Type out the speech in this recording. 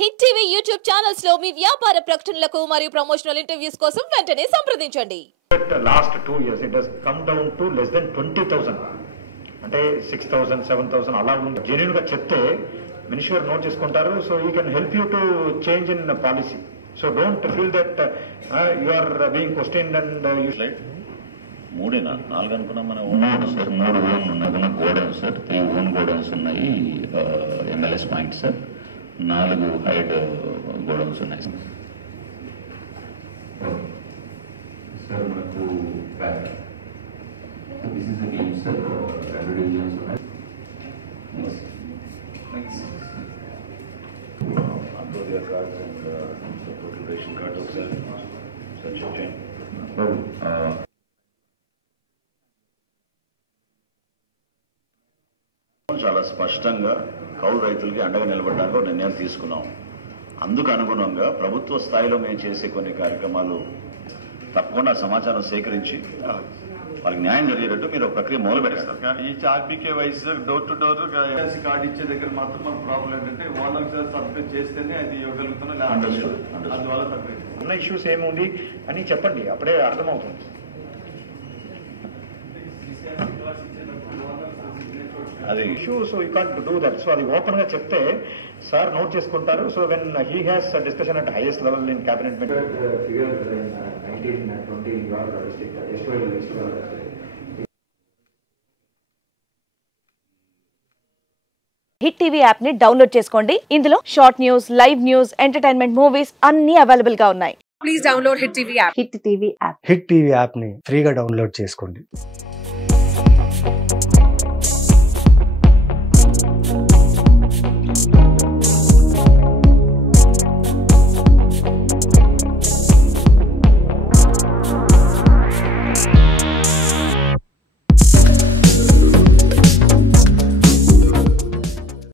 Hit TV YouTube channels లో మీ వ్యాపార ప్రకటనలకు మరియు ప్రమోషనల్ ఇంటర్వ్యూస్ కోసం వెంటనే సంప్రదించండి. Last 2 years it has come down to less than 20,000. అంటే 6,000, 7,000 అలా ఉంది. జెన్యూన్ గా చెప్తే మినిస్టర్ నోట్ చేసుకుంటారు. So you can help you to change in policy. So don't feel that you are being questioned and you light మూడేనా నాలుగు అనుకున్నాం మనం. మూడు సార్, 3 ఓన్ ఉన్నాయి, గోడౌన్స్ సార్, 3 ఓన్ గోడౌన్స్ ఉన్నాయి, MLS point sir, 4 hide godowns ఉన్నాయి sir. మనకు this is the game sir, 2 divisions ఉన్నాయి. Antodia cards and total ration cards ఒకసారి సచ్ చేయండి. చాలా స్పష్టంగా కౌలు రైతులకి అండగా నిలబడడానికి ఒక నిర్ణయం తీసుకున్నాం. అందుకు అనుగుణంగా ప్రభుత్వ స్థాయిలో మేము చేసే కొన్ని కార్యక్రమాలు తప్పకుండా సమాచారం సేకరించి వాళ్ళకి న్యాయం జరిగేటట్టు మీరు ఒక ప్రక్రియ మొదలు పెట్టేస్తారు. ఈ RBK wise door to door card ఇచ్చే దగ్గర మాత్రం మన ప్రాబ్లం ఏంటంటే ఓనర్ సబ్మిట్ చేస్తేనే అది ఇవ్వగలుగుతున్నా, అందువల్ల తప్పేది. ఉన్న ఇష్యూస్ ఏముంది అని చెప్పండి, అప్పుడే అర్థమవుతుంది. అది issue so you can't do that. So అది ఓపెన్ గా చెప్తే సార్ నోట్ చేసుకుంటారు. So when he has discussion at highest level in cabinet meeting. Hit TV app ని డౌన్లోడ్ చేసుకోండి. ఇందులో short news, live news, entertainment movies అన్ని available గా ఉన్నాయి. Please download Hit TV app. Hit TV app hit TV app ని ఫ్రీగా download చేసుకోండి.